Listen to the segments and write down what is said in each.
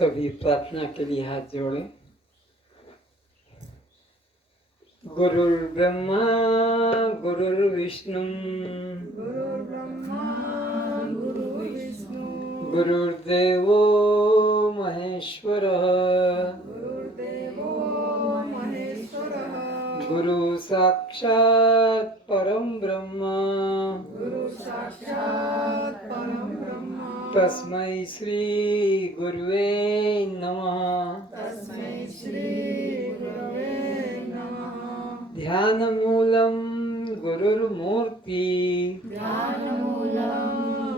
सभी प्रार्थना के लिए हाथ जोड़े। गुरुर्ब्रह्मा गुरुर्विष्णु गुरुर्ब्रह्मा गुरुर्विष्णु गुरुर्देवो महेश्वरः गुरुर्देवो महेश्वरः गुरु साक्षात् परं ब्रह्म गुरु साक्षात् परं ब्रह्म तस्मै श्री गुरुवे नमः। तस्मै श्री गुरवे नमः। ध्यानमूलं गुरुर्मूर्ति ध्यानमूलं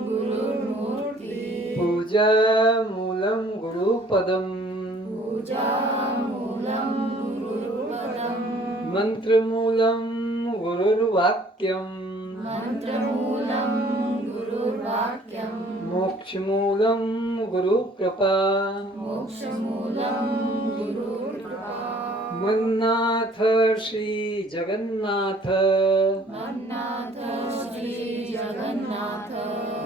गुरुर्मूर्ति पूजामूलं गुरुपदम् पूजामूलं गुरुपदम् मन्त्रमूलं गुरुर्वाक्यम् मन्त्रमूलं गुरुर्वाक्यम् मोक्षमूलं गुरुकृपा मोक्षमूलं गुरुर्कृपा मन्नाथ श्री जगन्नाथ मन्नाथ श्री जगन्नाथ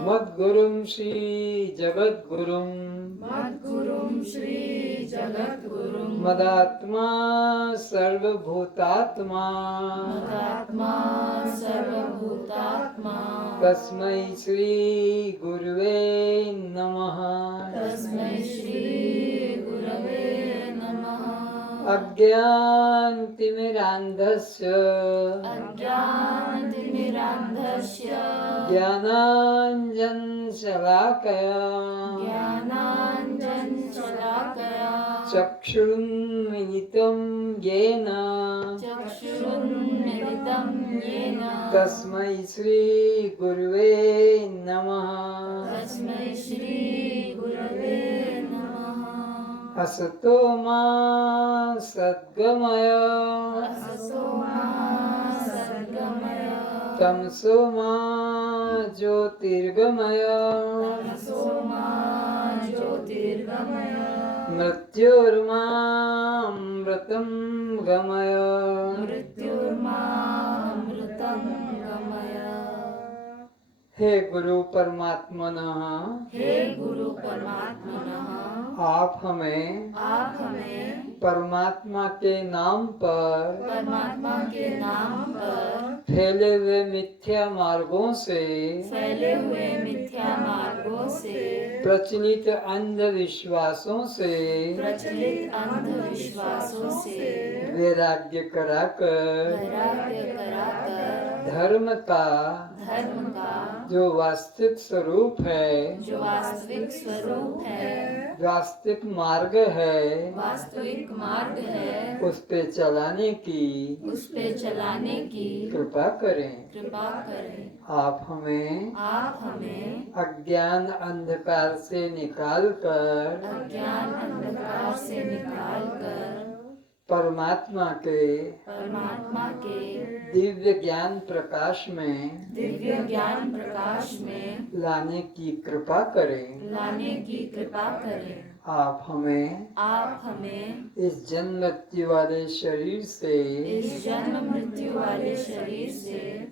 मद्गुरुं श्री जगद्गुरुं मद्गुरुं श्री जगद्गुरुं मदात्मा सर्वभूतात्मा मदात्मा सर्वभूतात्मा तस्मै श्री गुरुवे नमः। तस्मै श्री गुरवे नमः। अज्ञानतिमिरान्धस्य अज्ञानतिमिरान्धस्य ज्ञानाञ्जनशलाकया ज्ञानाञ्जनशलाकया चक्षुरुन्मिलितं येन चक्षुरुन्मिलितं येन तस्मै श्री गुरुवे नमः। तस्मै श्री गुरवे नमः। असतो मा सद्गमय असतो मा सद्गमय तमसो मा ज्योतिर्गमय तमसो मा ज्योतिर्गमय मृत्युर्मामृतं गमय मृत्युर्मामृतं गमय। हे गुरु परमात्मनः हे गुरु परमात्मनः आप हमें परमात्मा के नाम पर परमात्मा के नाम पर फैले हुए मिथ्या मार्गों से फैले हुए मिथ्या मार्गों से प्रचलित अंधविश्वासों से प्रचलित अंधविश्वासों से वैराग्य कराकर वैराग्य कराकर धर्म का जो वास्तविक स्वरूप है जो वास्तविक स्वरूप है वास्तविक मार्ग है वास्तविक मार्ग है उस पे चलाने की कृपा करें। आप हमें अज्ञान अंधकार से निकालकर परमात्मा के दिव्य ज्ञान प्रकाश में लाने की कृपा करें। आप हमें इस जन्म मृत्यु वाले शरीर से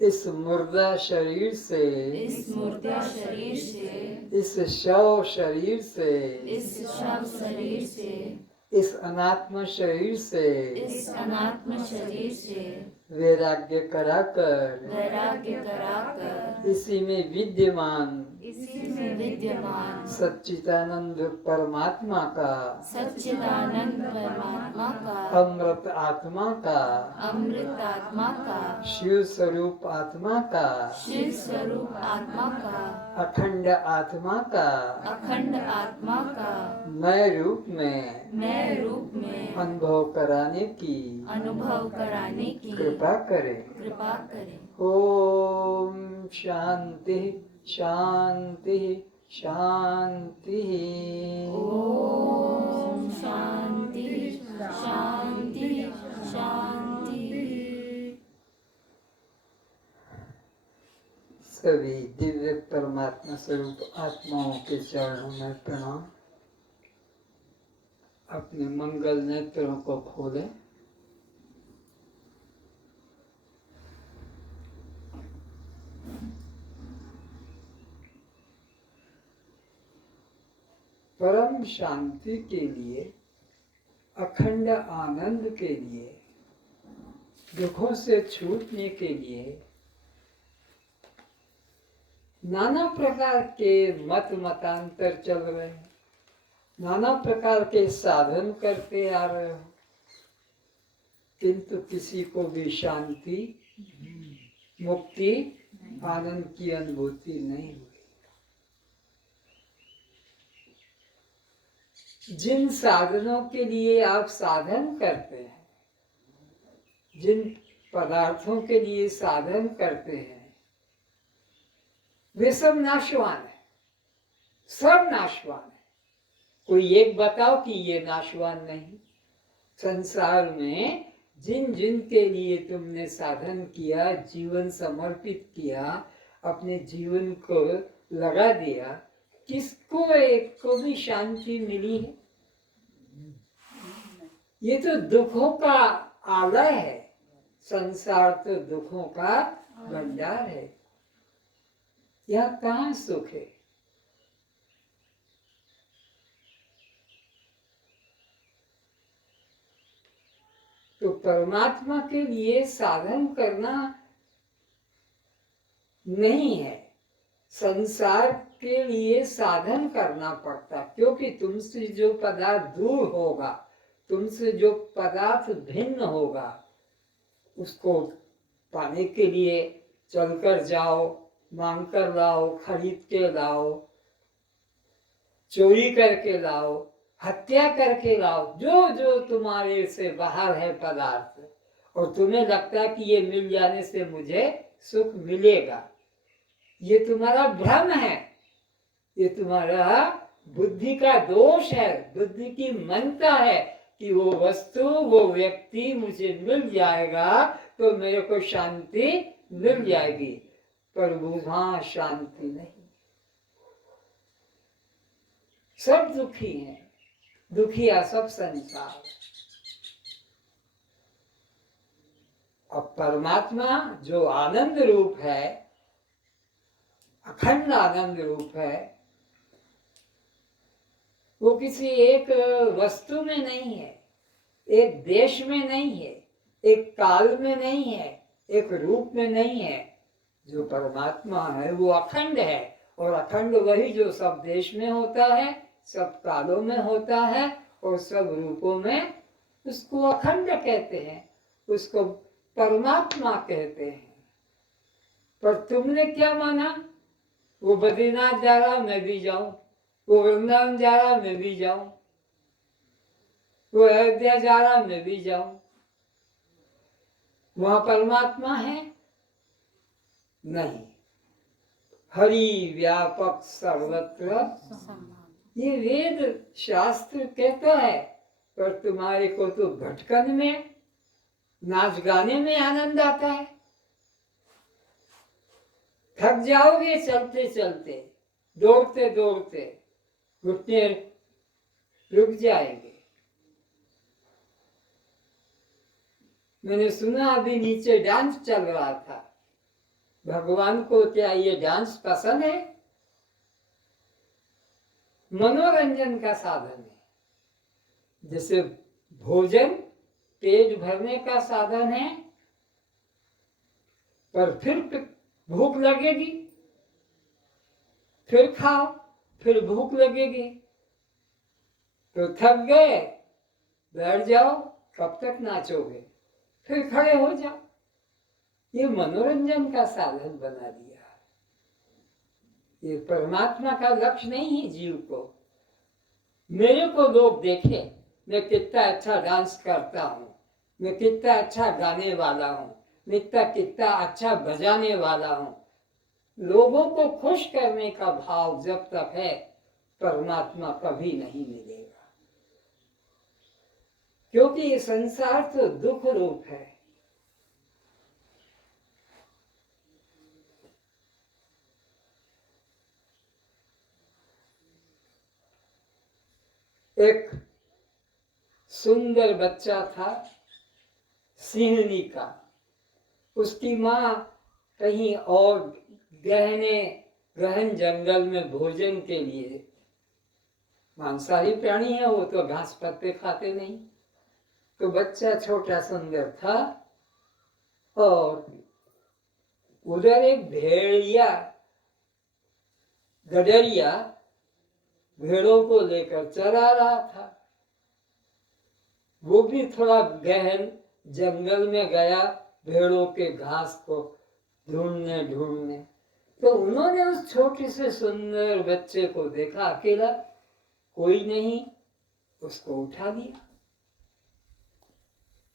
इस मुर्दा शरीर से इस शव शरीर से इस अनात्म शरीर से वैराग्य कराकर इसी में विद्यमान सच्चिदानंद परमात्मा का अमृत आत्मा का शिव स्वरूप आत्मा का अखंड आत्मा का नए रूप में अनुभव कराने की कृपा करें। ओम शांति शांति शांति। ओम शांति शांति शांति। सभी दिव्य परमात्मा स्वरूप आत्माओं के चरणों में प्रणाम। अपने मंगल नेत्रों को खोलें। परम शांति के लिए, अखंड आनंद के लिए, दुखों से छूटने के लिए नाना प्रकार के मतांतर चल रहे हैं, नाना प्रकार के साधन करते आ रहे हो, किंतु किसी को भी शांति, मुक्ति, आनंद की अनुभूति नहीं हुई। जिन साधनों के लिए आप साधन करते हैं, जिन पदार्थों के लिए साधन करते हैं, वे सब नाशवान है, सब नाशवान है। कोई एक बताओ कि ये नाशवान नहीं। संसार में जिन जिन के लिए तुमने साधन किया, जीवन समर्पित किया, अपने जीवन को लगा दिया, किसको एक को भी शांति मिली है? ये तो दुखों का आलय है। संसार तो दुखों का भंडार है। यहाँ कहाँ सुख है? तो परमात्मा के लिए साधन करना नहीं है, संसार के लिए साधन करना पड़ता, क्योंकि तुमसे जो पदार्थ दूर होगा, तुमसे जो पदार्थ भिन्न होगा, उसको पाने के लिए चलकर जाओ, मांग कर लाओ, खरीद के लाओ, चोरी करके लाओ, हत्या करके लाओ, जो जो तुम्हारे से बाहर है पदार्थ, और तुम्हें लगता है कि ये मिल जाने से मुझे सुख मिलेगा, ये तुम्हारा भ्रम है, ये तुम्हारा बुद्धि का दोष है, बुद्धि की मनता है कि वो वस्तु, वो व्यक्ति मुझे मिल जाएगा तो मेरे को शांति मिल जाएगी, पर वहाँ शांति नहीं। सब दुखी हैं, दुखिया सब संसार। अब परमात्मा जो आनंद रूप है, अखंड आनंद रूप है, वो किसी एक वस्तु में नहीं है, एक देश में नहीं है, एक काल में नहीं है, एक रूप में नहीं है। जो परमात्मा है वो अखंड है, और अखंड वही जो सब देश में होता है, सब कालों में होता है और सब रूपों में। उसको अखंड कहते हैं, उसको परमात्मा कहते हैं। पर तुमने क्या माना? वो बद्रीनाथ जा रहा मैं भी जाऊं, वो वृंदावन जा रहा मैं भी जाऊं, वो अयोध्या जा रहा मैं भी जाऊं। वहां परमात्मा है? नहीं। हरि व्यापक सर्वत्र, ये वेद शास्त्र कहता है, पर तुम्हारे को तो भटकन में, नाच गाने में आनंद आता है। थक जाओगे चलते चलते, दौड़ते दौड़ते, घुटने रुक जाएंगे। मैंने सुना अभी नीचे डांस चल रहा था। भगवान को क्या ये डांस पसंद है? मनोरंजन का साधन है। जैसे भोजन पेट भरने का साधन है, पर फिर भूख लगेगी, फिर खाओ, फिर भूख लगेगी, तो थक गए, बैठ जाओ, कब तक नाचोगे, फिर खड़े हो जाओ। ये मनोरंजन का साधन बना दिया। ये परमात्मा का लक्ष्य नहीं है जीव को। मेरे को लोग देखे, मैं कितना अच्छा डांस करता हूँ, मैं कितना अच्छा गाने वाला हूँ, मैं कितना अच्छा बजाने वाला हूँ। लोगों को खुश करने का भाव जब तक है, परमात्मा कभी नहीं मिलेगा, क्योंकि ये संसार तो दुख रूप है। एक सुंदर बच्चा था, सिंहनी का। उसकी माँ कहीं और गहन जंगल में भोजन के लिए मांसाहारी प्राणी है, वो तो घास पत्ते खाते नहीं। तो बच्चा छोटा सुंदर था और उधर एक भेड़िया गडरिया भेड़ों को लेकर चरा रहा था। वो भी थोड़ा गहन जंगल में गया भेड़ों के घास को ढूंढने। तो उन्होंने उस छोटे से सुंदर बच्चे को देखा, अकेला, कोई नहीं, उसको उठा लिया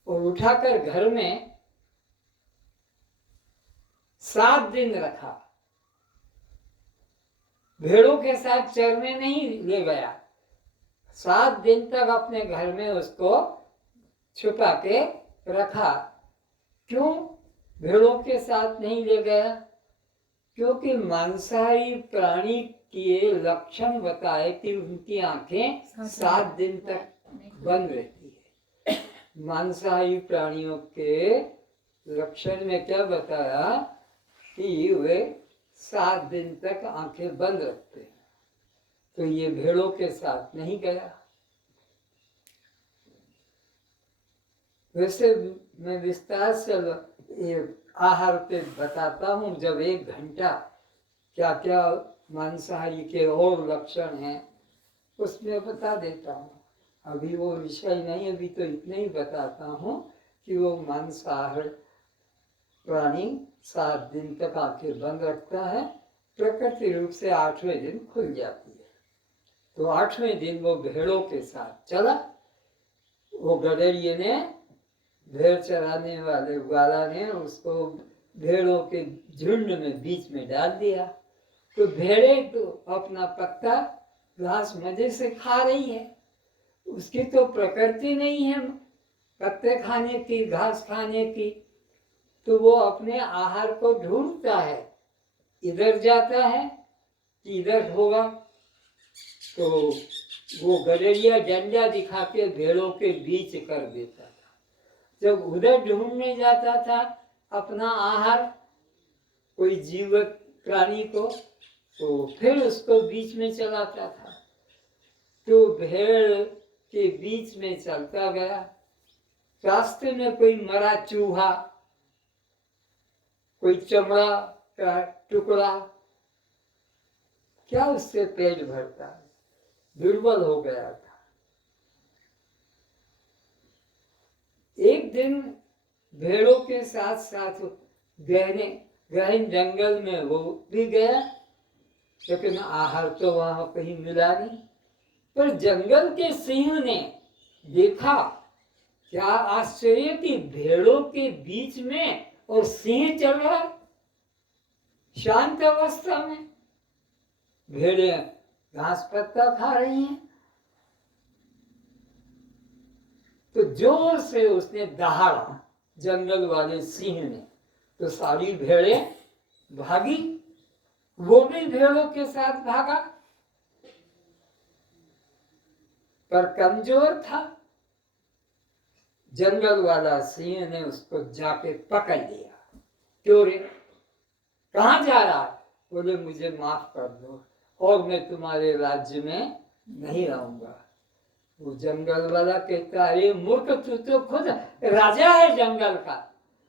और उठाकर घर में 7 दिन रखा। भेड़ों के साथ चरने नहीं ले गया, 7 दिन तक अपने घर में उसको छुपा के रखा। क्यों भेड़ों के साथ नहीं ले गया? क्योंकि मांसाहारी प्राणी के लक्षण बताए कि उनकी आंखें 7 दिन तक बंद रहती है। मांसाहारी प्राणियों के लक्षण में क्या बताया कि वे 7 दिन तक आंखें बंद रखते हैं। तो ये भेड़ों के साथ नहीं गया। वैसे मैं विस्तार से आहार पे बताता हूँ, जब 1 घंटा क्या क्या मांसाहारी के और लक्षण हैं उसमें बता देता हूँ। अभी वो विषय नहीं, अभी तो इतना ही बताता हूँ कि वो मांसाहार प्राणी 7 दिन तक आंखें बंद रखता है, प्रकृति रूप से 8वें दिन खुल जाती है। तो 8वें दिन वो भेड़ों के साथ चला। वो गडरिये ने, भेड़ चराने वाले ग्वाला ने उसको भेड़ों के झुंड में बीच में डाल दिया। तो भेड़े तो अपना पत्ता घास मजे से खा रही है, उसकी तो प्रकृति नहीं है पत्ते खाने की, घास खाने की। तो वो अपने आहार को ढूंढता है, इधर जाता है कि इधर होगा। तो वो गडरिया डंडा दिखा के भेड़ों के बीच कर देता था। जब उधर ढूंढने जाता था अपना आहार कोई जीवित प्राणी को, तो फिर उसको बीच में चलाता था। तो भेड़ के बीच में चलता गया, रास्ते में कोई मरा चूहा, कोई चमड़ा का टुकड़ा, क्या उससे पेट भरता है, दुर्बल हो गया था। एक दिन भेड़ों के साथ साथ गहन जंगल में वो भी गया, लेकिन आहार तो वहां कहीं मिला नहीं। पर जंगल के सिंह ने देखा, क्या आश्चर्य कि भेड़ों के बीच में और सिंह चल रहा है शांत अवस्था में। भेड़े घास पत्ता खा रही हैं। तो जोर से उसने दहाड़ा जंगल वाले सिंह ने, तो सारी भेड़ें भागी, वो भी भेड़ों के साथ भागा, पर कमजोर था। जंगल वाला सिंह ने उसको जाके पकड़ लिया। क्यों रे, कहाँ जा रहा है? बोले मुझे माफ कर दो और मैं तुम्हारे राज्य में नहीं रहूंगा। वो जंगल वाला कहता है, अरे मूर्ख, तू तो खुद राजा है जंगल का।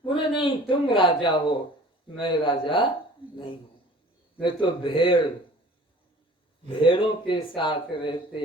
बोले नहीं, तुम राजा हो, मैं राजा नहीं हूं, मैं तो भेड़ों के साथ रहते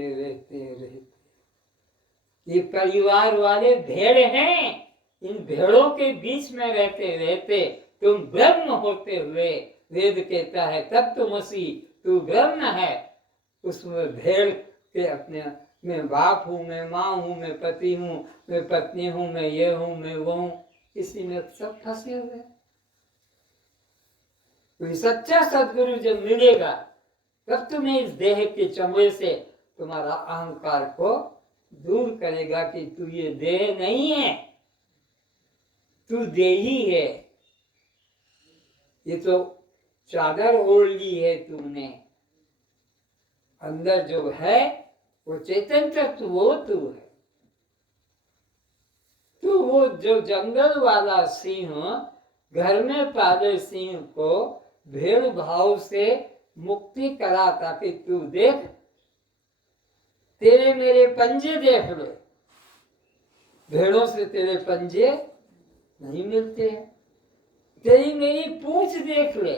ये परिवार वाले भेड़ हैं। इन भेड़ों के बीच में रहते तुम ब्रह्म होते हुए, वेद कहता है तत्त्वमसि, तू ब्रह्म है। उसमें भेड़ के अपने, मैं बाप हूँ, मैं माँ हूँ, मैं पति हूँ, मैं पत्नी हूँ, मैं ये हूँ, मैं वो हूँ, इसी में सब फंसे हुए। कोई सच्चा सदगुरु जब मिलेगा तब तुम्हें इस देह के चमड़े से तुम्हारा अहंकार को दूर करेगा कि तू ये देह नहीं है, तू देही है। ये तो चादर ओढ़ ली है तुमने, अंदर जो है वो चेतन तत्व, वो तू है। तो वो जो जंगल वाला सिंह घर में पाले सिंह को भेड़ भाव से मुक्ति करा, ताकि तू देख तेरे मेरे पंजे देख ले, भेड़ों से तेरे पंजे नहीं मिलते हैं। तेरी मेरी पूंछ देख ले,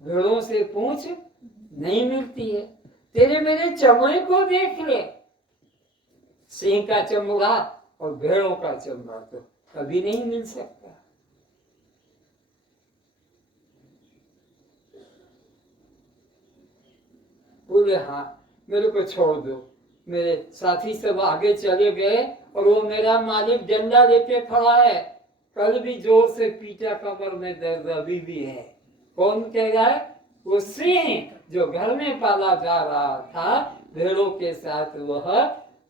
भेड़ों से पूंछ नहीं मिलती है। तेरे मेरे चमड़े को देख ले, सिंह का चमड़ा और भेड़ों का चमड़ा तो कभी नहीं मिल सकता। बोले हाँ मेरे को छोड़ दो। मेरे साथी सब आगे चले गए और वो मेरा मालिक डंडा लेके खड़ा है, कल भी जोर से पीटा, कमर में दर्द अभी भी है। कौन कह रहा है? वो सिंह जो घर में पाला जा रहा था, भेड़ों के साथ वह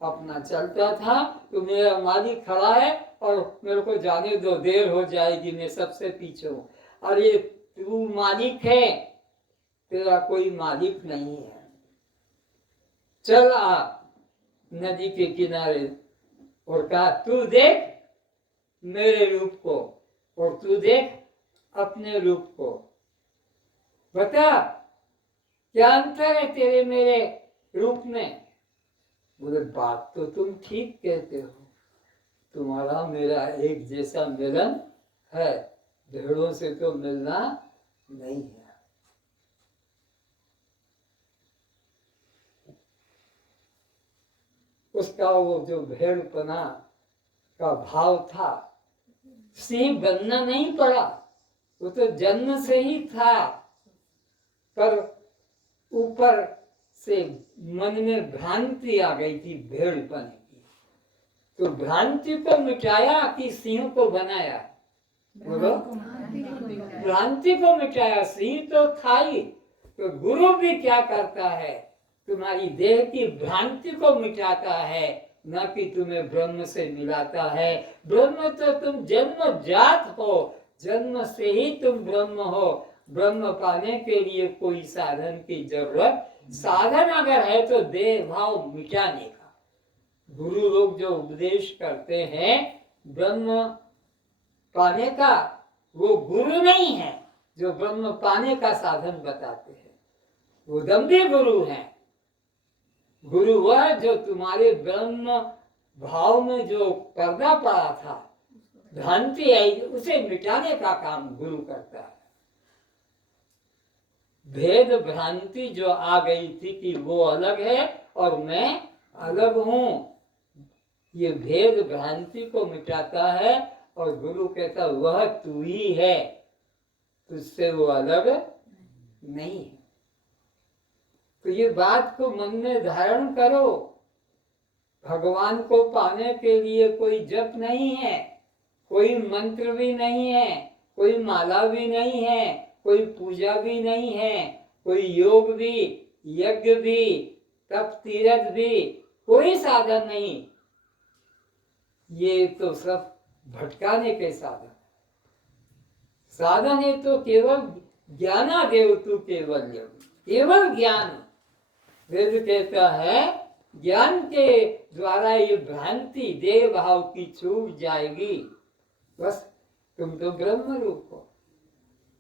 अपना चलता था। तो मेरा मालिक खड़ा है और मेरे को जाने दो, देर हो जाएगी, मैं सबसे पीछे हूँ। अरे तू मालिक है, तेरा कोई मालिक नहीं है। चल आ नदी के किनारे, और कहा तू देख मेरे रूप को और तू देख अपने रूप को, बता क्या अंतर है तेरे मेरे रूप में। बोले बात तो तुम ठीक कहते हो, तुम्हारा मेरा एक जैसा मिलन है, भेड़ों से तो मिलना नहीं है। उसका वो जो भेड़पना का भाव था, सिंह बनना नहीं पड़ा, वो तो जन्म से ही था। पर ऊपर से मन में भ्रांति आ गई थी भेड़पने की, तो भ्रांति को मिटाया कि सिंह को बनाया? बोलो, भ्रांति को मिटाया। सिंह तो था ही, तो गुरु भी क्या करता है? तुम्हारी देह की भ्रांति को मिटाता है, न कि तुम्हें ब्रह्म से मिलाता है। ब्रह्म तो तुम जन्म जात हो, जन्म से ही तुम ब्रह्म हो। ब्रह्म पाने के लिए कोई साधन की जरूरत, साधन अगर है तो देह भाव मिटाने का। गुरु लोग जो उपदेश करते हैं ब्रह्म पाने का, वो गुरु नहीं है जो ब्रह्म पाने का साधन बताते हैं, वो दम्भी गुरु हैं। गुरु वह जो तुम्हारे ब्रह्म भाव में जो पर्दा पड़ा था, भ्रांति आई, उसे मिटाने का काम गुरु करता है। भेद भ्रांति जो आ गई थी कि वो अलग है और मैं अलग हूं, ये भेद भ्रांति को मिटाता है। और गुरु कहता वह तू ही है, तुझसे वो अलग नहीं है। तो ये बात को मन में धारण करो। भगवान को पाने के लिए कोई जप नहीं है, कोई मंत्र भी नहीं है, कोई माला भी नहीं है, कोई पूजा भी नहीं है, कोई योग भी, यज्ञ भी, तप तीर्थ भी, कोई साधन नहीं। ये तो सब भटकाने के साधन। साधन है तो केवल ज्ञानादेव तू केवल, केवल ज्ञान। वेद कहता है ज्ञान के द्वारा ये भ्रांति देह भाव की छूट जाएगी। बस तुम तो ब्रह्म रूप हो,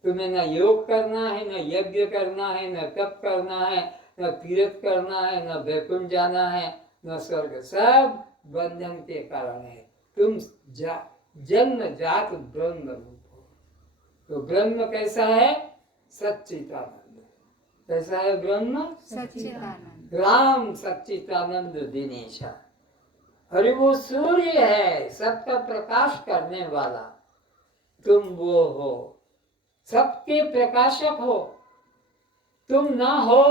तुम्हें न योग करना है, न यज्ञ करना है, न तप करना है, न तीर्थ करना है, न वैकुंठ जाना है, न स्वर्ग। सब बंधन के कारण है। तुम जन्म जात ब्रह्म रूप हो। तो ब्रह्म कैसा है? सच्चिदानंद। कैसा है ब्रह्म? सच्चिदानंद। राम सच्चिदानंद दिनेशा। अरे वो सूर्य है, सबका प्रकाश करने वाला। तुम वो हो, सबके प्रकाशक हो। तुम ना हो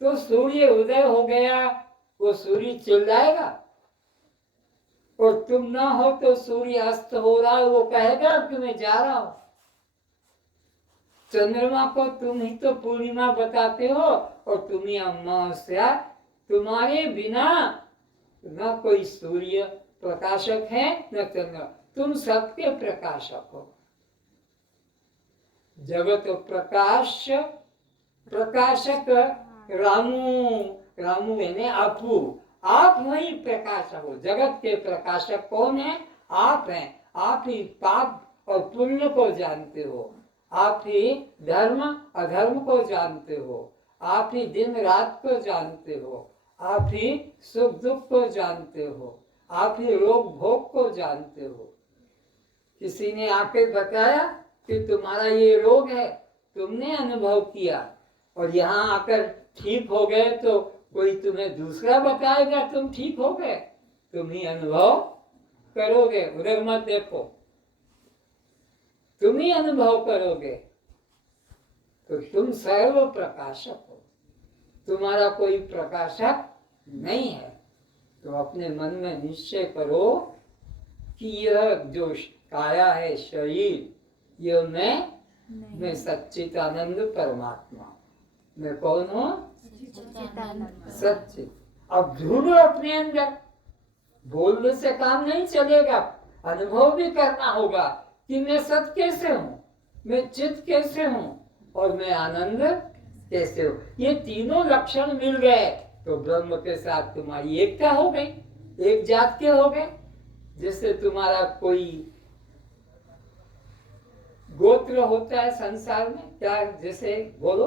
तो सूर्य उदय हो गया, वो सूर्य चिल्लाएगा। और तुम ना हो तो सूर्य अस्त हो रहा है, वो कहेगा कि मैं जा रहा हूं। चंद्रमा को तुम ही तो पूर्णिमा बताते हो और तुम ही अमावस्या। तुम्हारे बिना न कोई सूर्य प्रकाशक है न चंद्र, तुम सबके प्रकाशक हो। जगत प्रकाश प्रकाशक रामू, रामू यानी आपू, आप वही प्रकाशक हो। जगत के प्रकाशक कौन है? आप हैं। आप ही पाप और पुण्य को जानते हो, आप ही धर्म अधर्म को जानते हो, आप ही दिन रात को जानते हो, आप ही सुख दुख को जानते हो, आप ही रोग भोग को जानते हो। किसी ने आके बताया कि तुम्हारा ये रोग है, तुमने अनुभव किया और यहाँ आकर ठीक हो गए, तो कोई तुम्हें दूसरा बताएगा तुम ठीक हो गए? तुम ही अनुभव करोगे, उधर मत देखो, तुम ही अनुभव करोगे। तो तुम सर्व प्रकाशक हो, तुम्हारा कोई प्रकाशक नहीं है। तो अपने मन में निश्चय करो कि यह जो काया है, शरीर, यह मैं सच्चिदानंद परमात्मा हूं। मैं कौन हूँ? सच्चित। अब ढूंढो अपने अंदर, बोलने से काम नहीं चलेगा, अनुभव भी करना होगा कि मैं सत कैसे हूँ, मैं चित कैसे हूँ और मैं आनंद कैसे हूँ। ये तीनों लक्षण मिल गए तो ब्रह्म के साथ तुम्हारी एकता हो गई, एक जात के हो गए। जैसे तुम्हारा कोई गोत्र होता है संसार में, क्या जैसे बोलो,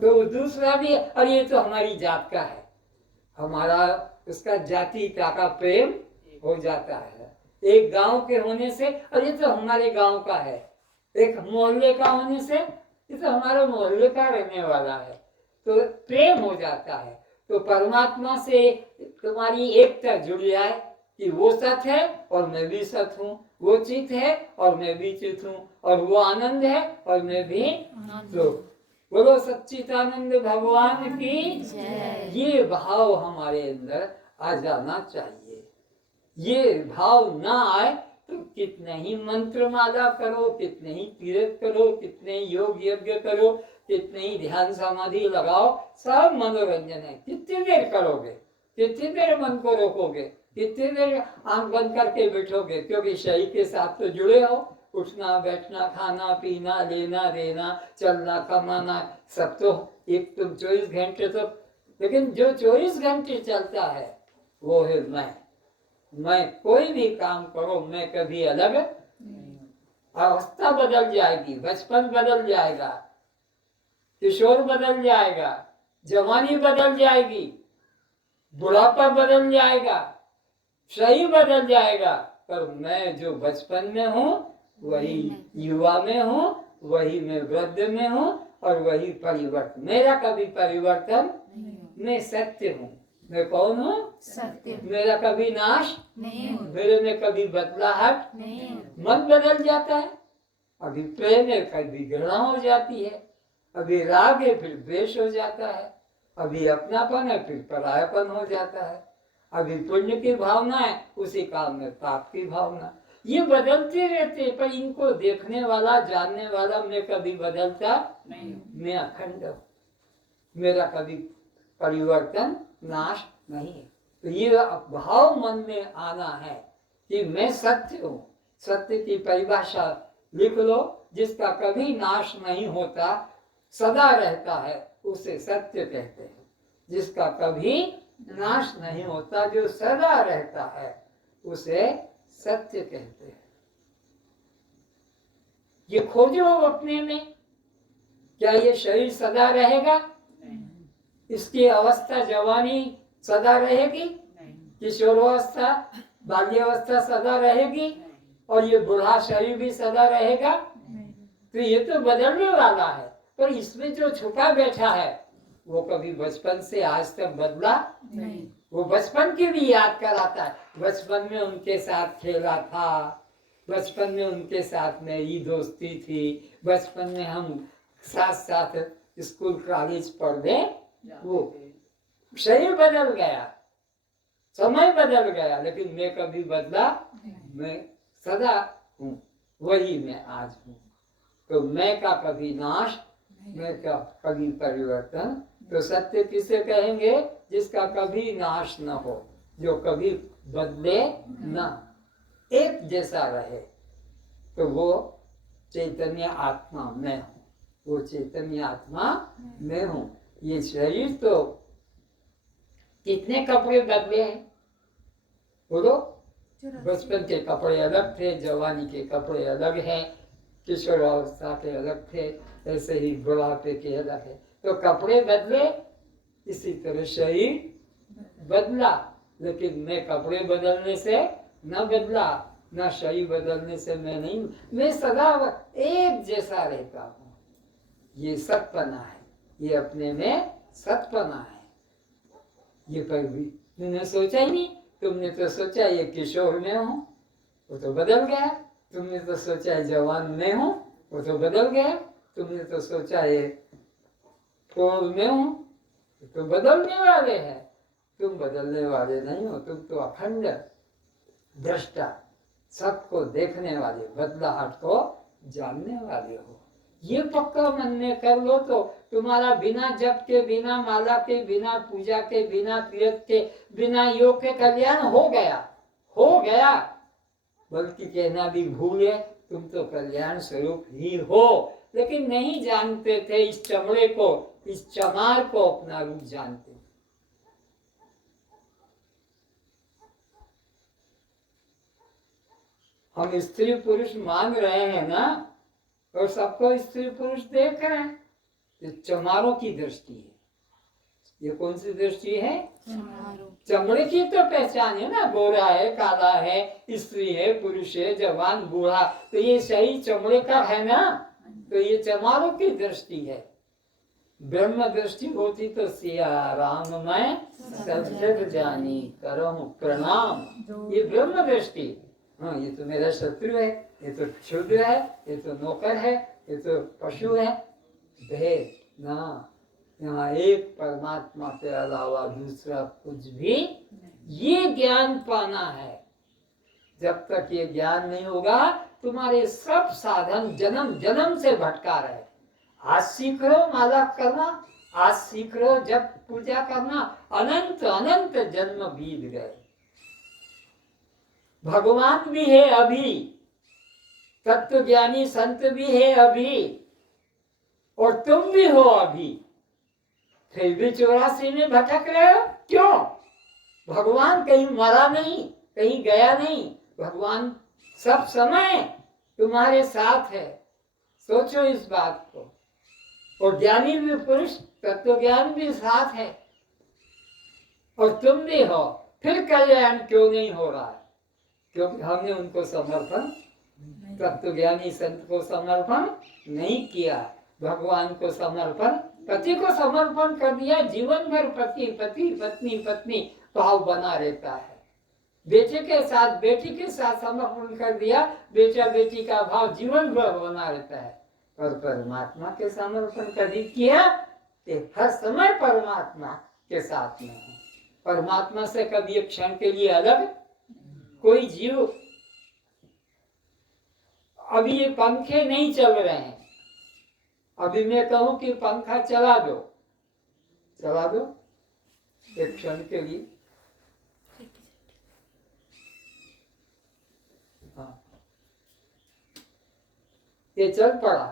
तो दूसरा भी, और ये तो हमारी जात का है, हमारा उसका जातिता का प्रेम हो जाता है। एक गांव के होने से, और ये तो हमारे गांव का है, एक मोहल्ले का होने से, ये तो हमारे मोहल्ले का रहने वाला है, तो प्रेम हो जाता है। तो परमात्मा से तुम्हारी एकता जुड़ जाए कि वो सत है और मैं भी सत हूँ, वो चित है और मैं भी चित हूँ, और वो आनंद है और मैं भी। तो बोलो सच्चिदानंद भगवान की जय। ये भाव हमारे अंदर आ जाना चाहिए। ये भाव ना आए तो कितने ही मंत्र माला करो, कितने ही तीर्थ करो, कितने योग यज्ञ करो, कितने ही ध्यान समाधि लगाओ, सब मनोरंजन है। कितनी देर करोगे, कितनी देर मन को रोकोगे, कितनी देर आंख बंद करके बैठोगे? क्योंकि शरीर के साथ तो जुड़े हो, उठना बैठना, खाना पीना, लेना देना, चलना कमाना, सब तो एक तुम 24 घंटे तो, लेकिन जो 24 घंटे चलता है वो है मैं कोई भी काम करो, मैं कभी अलग। अवस्था बदल जाएगी, बचपन बदल जाएगा, किशोर बदल जाएगा, जवानी बदल जाएगी, बुढ़ापा बदल जाएगा, शरीर बदल जाएगा, पर मैं जो बचपन में हूँ वही युवा में हूँ, वही मैं वृद्ध में हूँ, और वही परिवर्तन, मेरा कभी परिवर्तन, मैं सत्य हूँ। मैं कौन हूँ? सत्य। मेरा कभी नाश नहीं, मेरे में कभी बदलाहट नहीं। मन बदल जाता है, अभी प्रेम है कभी घृणा हो जाती है, अभी राग है फिर द्वेष हो जाता है, अभी अपनापन है फिर परायापन हो जाता है, अभी पुण्य की भावना है उसी काम में पाप की भावना। ये बदलते रहते, पर इनको देखने वाला, जानने वाला मैं कभी बदलता नहीं, मैं अखंड हूँ, मेरा कभी परिवर्तन नाश नहीं। तो ये भाव मन में आना है कि मैं सत्य हूँ। सत्य की परिभाषा लिख लो, जिसका कभी नाश नहीं होता, सदा रहता है, उसे सत्य कहते हैं। जिसका कभी नाश नहीं होता, जो सदा रहता है, उसे सत्य कहते हैं। ये खोजो अपने में, क्या ये शरीर सदा रहेगा? इसकी अवस्था जवानी सदा रहेगी? किशोरावस्था, बाल्यावस्था सदा रहेगी? और ये बुढ़ा शरीर भी सदा रहेगा? तो ये तो बदलने वाला है, पर इसमें जो छुपा बैठा है वो कभी बचपन से आज तक बदला नहीं। वो बचपन की भी याद कराता है, बचपन में उनके साथ खेला था, बचपन में उनके साथ मेरी दोस्ती थी, बचपन में हम साथ साथ स्कूल कॉलेज पढ़े। वो शरीर बदल गया, समय बदल गया, लेकिन मैं कभी बदला, मैं सदा हूँ, वही मैं आज हूँ। तो मैं का कभी नाश, मैं का कभी परिवर्तन। तो सत्य किसे कहेंगे? जिसका कभी नाश न हो, जो कभी बदले न, एक जैसा रहे, तो वो चैतन्य आत्मा मैं हूँ, वो चैतन्य आत्मा मैं हूँ। ये शरीर तो कितने कपड़े बदले हैं बोलो? बचपन के कपड़े अलग थे, जवानी के कपड़े अलग हैं, किशोरावस्था के अलग थे, ऐसे ही बुढ़ापे के अलग है। तो कपड़े बदले इसी तरह शरीर बदला, लेकिन मैं कपड़े बदलने से न बदला, न शरीर बदलने से मैं नहीं, मैं सदा एक जैसा रहता हूँ। ये सतपना है, ये अपने में सतपना है। ये कभी तुमने सोचा ही नहीं। तुमने तो सोचा ये किशोर में हूँ, वो तो बदल गया। तुमने तो सोचा है जवान में हूँ, वो तो बदल गया। तुमने तो सोचा ये प्रौढ़ में हूँ, तो बदलने वाले हैं। तुम बदलने वाले नहीं हो, तुम तो अखंड दृष्टा, सबको देखने वाले, बदलाहट को जानने वाले हो। ये पक्का मन में कर लो तो तुम्हारा बिना जप के, बिना माला के, बिना पूजा के, बिना तीर्थ के, बिना योग के कल्याण हो गया, हो गया। बल्कि कहना भी भूले, तुम तो कल्याण स्वरूप ही हो। लेकिन नहीं जानते थे इस चमड़े को, इस चमार को अपना रूप जानते। हम स्त्री पुरुष मान रहे हैं ना, और सबको स्त्री पुरुष देख रहे हैं। ये चमारों की दृष्टि है। ये कौन सी दृष्टि है? चमड़े की तो पहचान है ना, गोरा है, काला है, स्त्री है, पुरुष है, जवान, बूढ़ा, तो ये सही चमड़े का है ना। तो ये चमारों की दृष्टि है। ब्रह्म दृष्टि होती तो सिया राम मैं सब जग जानी करहूं प्रणाम। ये ब्रह्म दृष्टि। हाँ, ये तो मेरा शत्रु है, ये तो क्षुद्र है, ये तो नौकर है, ये तो पशु है। भेद ना, यहाँ एक परमात्मा के अलावा दूसरा कुछ भी, ये ज्ञान पाना है। जब तक ये ज्ञान नहीं होगा, तुम्हारे सब साधन जन्म जन्म से भटका रहे। आज सीख लो माला करना, आज सीख लो जब पूजा करना, अनंत अनंत जन्म बीत गए। भगवान भी है अभी, तत्व ज्ञानी संत भी है अभी, और तुम भी हो अभी। फिर भी 84 में भटक रहे हो क्यों? भगवान कहीं मरा नहीं, कहीं गया नहीं। भगवान सब समय तुम्हारे साथ है। सोचो इस बात को। और ज्ञानी भी पुरुष, तत्व ज्ञान भी साथ है, और तुम भी हो। फिर कल्याण क्यों नहीं हो रहा है? क्योंकि हमने उनको समर्पण, तत्व ज्ञानी संत को समर्पण नहीं किया। भगवान को समर्पण, पति को समर्पण कर दिया। जीवन भर पति पति, पत्नी पत्नी भाव बना रहता है। बेटे के साथ, बेटी के साथ समर्पण कर दिया, बेटा बेटी का भाव जीवन भर बना रहता है। और परमात्मा के समर्पण कभी किया तो हर समय परमात्मा के साथ में है। परमात्मा से कभी एक क्षण के लिए अलग कोई जीव। अभी ये पंखे नहीं चल रहे हैं, अभी मैं कहूं कि पंखा चला दो, चला दो एक क्षण के लिए। हाँ, ये चल पड़ा।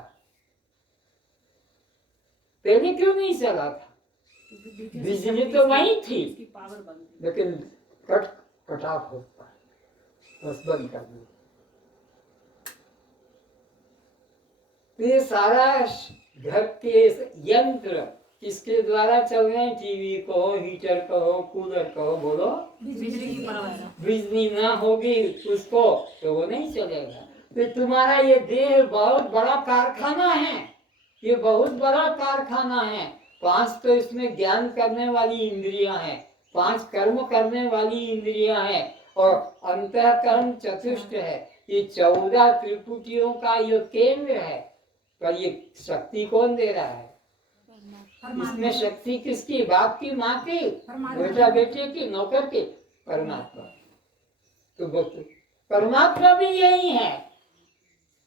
पहले क्यों नहीं चला था? बिजली तो वही थी, लेकिन कट ऑफ होता है, बस बंद कर दिया। तो ये सारा घर के यंत्र किसके द्वारा चल रहे हैं? टीवी कहो, हीटर कहो, कूलर कहो, बोलो। बिजली ना होगी उसको तो वो नहीं चलेगा। तो तुम्हारा ये देह बहुत बड़ा कारखाना है, ये बहुत बड़ा कारखाना है। 5 तो इसमें ज्ञान करने वाली इंद्रियां हैं, 5 कर्म करने वाली इंद्रियां हैं, और अंतःकरण चतुष्ट है। ये 14 त्रिपुटियों का ये केंद्र है। पर ये शक्ति कौन दे रहा है? इसमें शक्ति किसकी? बाप की, माँ की, बेटा बेटे की, नौकर की? परमात्मा। तो परमात्मा भी यही है,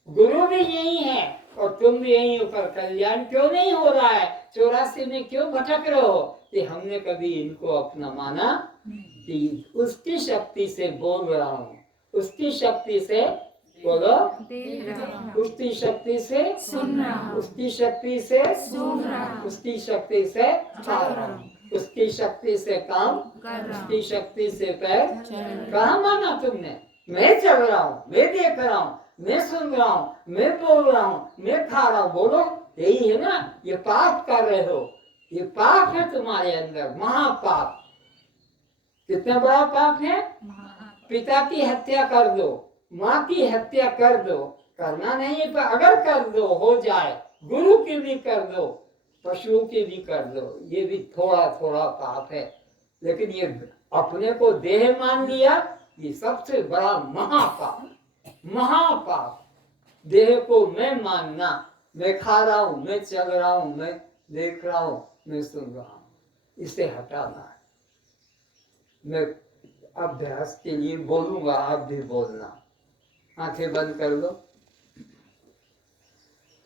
गुरु भी यही है, और तुम भी यही हो। पर कल्याण क्यों नहीं हो रहा है? 84 में क्यों भटक रहे हो? कि हमने कभी इनको अपना माना कि उसकी शक्ति से बोल रहा हूँ, उसकी शक्ति से बोलो, उसकी शक्ति से सुन रहा हूं, उसकी शक्ति से सुन रहा हूं, उसकी शक्ति से खा रहा हूं, उसकी शक्ति से काम कर रहा हूं, उसकी शक्ति से पैर। कहाँ माना तुमने? मैं चल रहा हूँ, मैं देख रहा हूँ, मैं सुन रहा हूँ, मैं बोल रहा हूँ, मैं खा रहा हूँ। बोलो, यही है ना? ये पाप कर रहे हो, ये पाप है तुम्हारे अंदर, महापाप। कितना बड़ा पाप है? पिता की हत्या कर दो, माँ की हत्या कर दो, करना नहीं पर अगर कर दो हो जाए, गुरु की भी कर दो, पशुओं की भी कर दो, ये भी थोड़ा थोड़ा पाप है। लेकिन ये अपने को देह मान लिया, ये सबसे बड़ा महापाप, महापाप। देह को मैं मानना, मैं खा रहा हूं, मैं चल रहा हूं, मैं देख रहा हूं, मैं सुन रहा हूं, इसे हटाना है। मैं अभ्यास के लिए बोलूंगा, आप भी बोलना। आंखें बंद कर लो।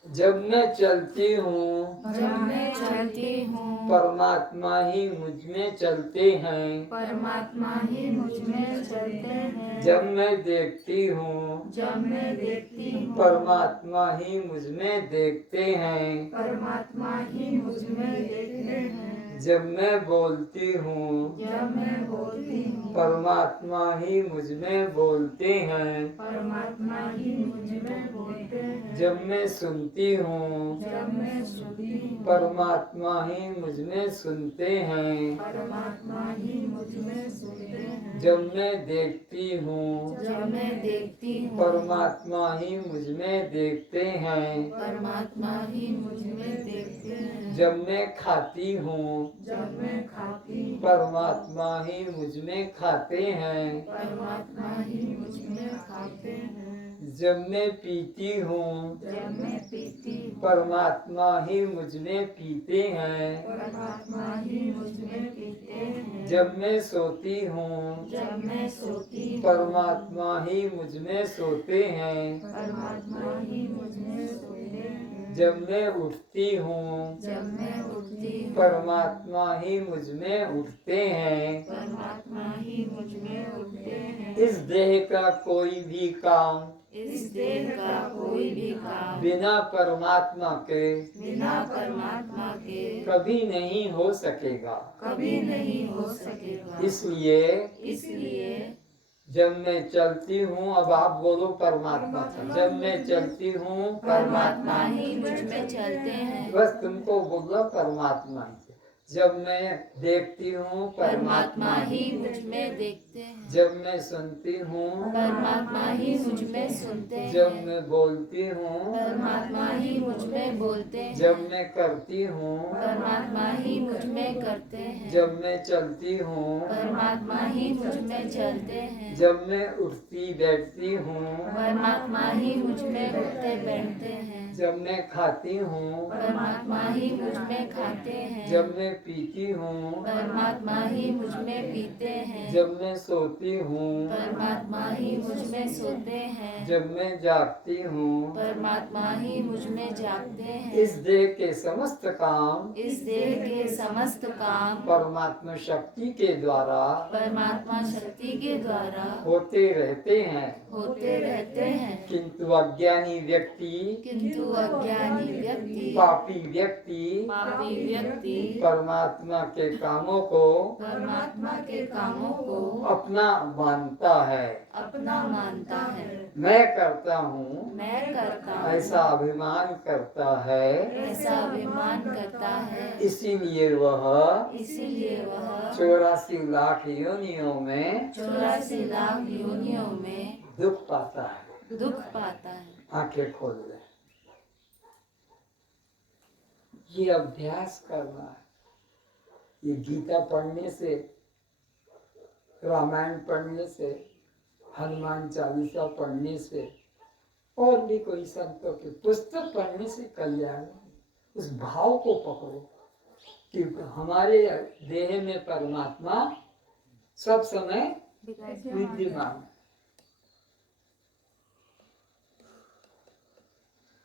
जब मैं चलती हूँ, जब मैं चलती हूँ, परमात्मा ही मुझ में चलते हैं। परमात्मा ही मुझ में चलते हैं। जब मैं देखती हूँ, जब मैं देखती हूँ, परमात्मा ही मुझ में देखते हैं। परमात्मा ही मुझ में देखते हैं। जब मैं बोलती हूँ, जब मैं बोलती हूँ, परमात्मा ही मुझ में बोलते हैं। परमात्मा ही मुझ में बोलते हैं। जब मैं सुनती हूँ, जब मैं सुनती हूँ, परमात्मा ही मुझ में सुनते हैं। परमात्मा ही मुझ में सुनते हैं। जब मैं देखती हूँ, जब मैं देखती हूँ, परमात्मा ही मुझ में देखते हैं। परमात्मा ही मुझ में देखते हैं। जब मैं खाती हूँ, जब मैं खाती हूँ, परमात्मा ही मुझ में खाते हैं। परमात्मा ही मुझ में खाते हैं। जब मैं पीती हूँ, जब मैं पीती हूँ, परमात्मा ही मुझ में पीते हैं। परमात्मा ही मुझ में पीते हैं। जब मैं सोती हूँ, जब मैं सोती हूँ, परमात्मा ही मुझ में सोते हैं। परमात्मा ही मुझ में सोते हैं। जब मैं उठती हूँ, जब मैं उठती हूँ, परमात्मा ही मुझ में उठते हैं। परमात्मा ही मुझ में उठते हैं। इस देह का कोई भी काम इस देह का कोई भी काम बिना परमात्मा के बिना परमात्मा के कभी नहीं हो सकेगा। कभी नहीं हो सकेगा। इसलिए इसलिए जब मैं चलती हूँ, अब आप बोलो परमात्मा से, जब मैं चलती हूँ परमात्मा ही मुझ में चलते हैं। बस तुमको बोलो परमात्मा ही से। जब मैं देखती हूँ, परमात्मा ही मुझ में देखते हैं। जब मैं सुनती हूँ, परमात्मा ही मुझ में सुनते हैं। जब मैं बोलती हूँ, परमात्मा ही मुझ में बोलते हैं। जब मैं करती हूँ, परमात्मा ही मुझ में करते हैं। जब मैं चलती हूँ, परमात्मा ही मुझ में चलते हैं। जब मैं उठती बैठती हूँ, परमात्मा ही मुझ में उठते बैठते हैं। जब मैं खाती हूँ, परमात्मा ही मुझ में खाते हैं। जब मैं पीती हूँ, परमात्मा ही मुझ में पीते हैं। जब मैं सोती हूँ, परमात्मा ही मुझ में सोते हैं। जब मैं जागती हूँ, परमात्मा ही मुझ में जागते हैं। इस देह के समस्त काम इस देह के समस्त काम परमात्मा शक्ति के द्वारा परमात्मा शक्ति के द्वारा होते रहते हैं। होते रहते हैं। किंतु अज्ञानी व्यक्ति, किंतु अज्ञानी व्यक्ति, पापी व्यक्ति पापी व्यक्ति परमात्मा के कामों को परमात्मा के कामों को अपना मानता है। अपना मानता है। मैं करता हूँ मैं करता हूँ, ऐसा अभिमान करता है। ऐसा अभिमान करता है। इसीलिए वह इसीलिए वह 84 लाख योनियों में 84 लाख योनियों में दुख पाता है। दुख पाता है। आंखें खोल ले। ये अभ्यास करना है। ये गीता पढ़ने से, रामायण पढ़ने से, हनुमान चालीसा पढ़ने से, और भी कोई संतों की पुस्तक पढ़ने से कल्याण। उस भाव को पकड़ो कि हमारे देह में परमात्मा सब समय विद्यमान है।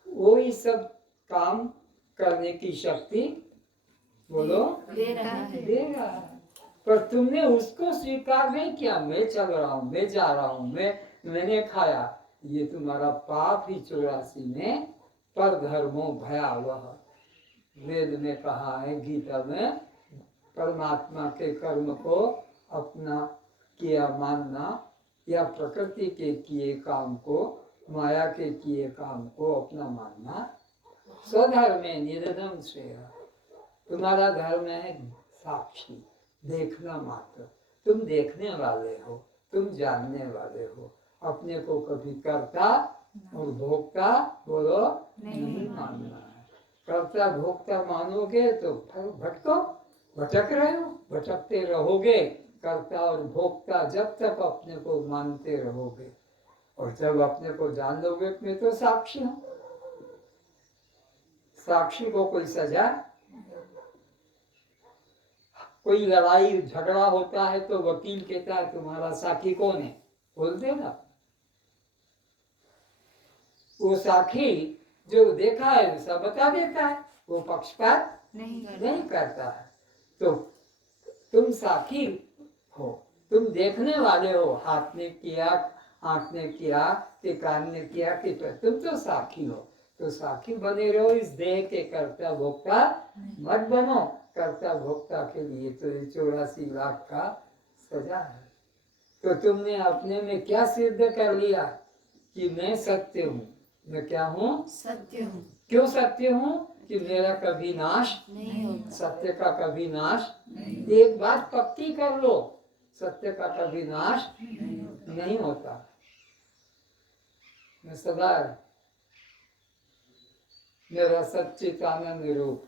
वो ही सब काम करने की शक्ति बोलो दे रहा है। दे रहा है। पर तुमने उसको स्वीकार नहीं किया। मैं चल रहा हूँ, मैं जा रहा हूँ, मैंने खाया। ये तुम्हारा पाप ही 84 में पर धर्मो भयावह। वेद में कहा है, गीता में, परमात्मा के कर्म को अपना किया मानना या प्रकृति के किए काम को, माया के किए काम को अपना मानना स्वधर्मे निरदम श्रेय। तुम्हारा धर्म है साक्षी, देखना मात्र। तुम देखने वाले हो, तुम जानने वाले हो। अपने को कभी कर्ता और भोक्ता बोलो नहीं मानना है। कर्ता भोक्ता मानोगे तो फिर भटको, भटक रहे हो, भटकते रहोगे। कर्ता और भोक्ता जब तक अपने को मानते रहोगे, और जब अपने को जान लोगे मैं तो साक्षी हूँ। साक्षी को कोई सजा, कोई लड़ाई झगड़ा होता है तो वकील कहता है तुम्हारा साक्षी कौन है, बोल देना। वो साक्षी जो देखा है सब बता देता है, वो पक्षपात नहीं करता है। तो तुम साक्षी हो, तुम देखने वाले हो। हाथ ने किया, आंख ने किया, कि कान ने किया, कि तुम तो साक्षी हो। तो साक्षी बने रहो इस देह के, कर्ता भोक्ता मत बनो। कर्ता भोक्ता के लिए तो 84 लाख का सजा है। तो तुमने अपने में क्या सिद्ध कर लिया कि मैं सत्य हूँ। मैं क्या हूँ? सत्य हूँ। क्यों सत्य हूँ? कि मेरा कभी नाश नहीं होता। सत्य का कभी नाश नहीं। एक बात पक्की कर लो, सत्य का कभी नाश नहीं होता। मैं सदा मेरा सच्चिदानंद रूप।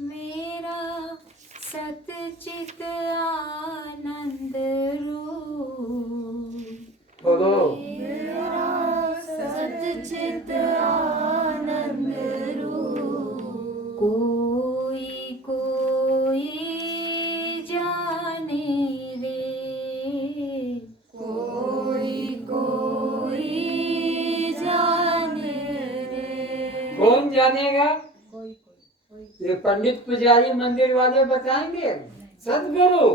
मेरा सच्चित आनंद रूप, बोलो मेरा सच्चित आनंद रूप, कोई कोई जाने रे, कोई कोई जाने रे। कौन जानेगा? ये पंडित पुजारी मंदिर वाले बताएंगे। सदगुरु,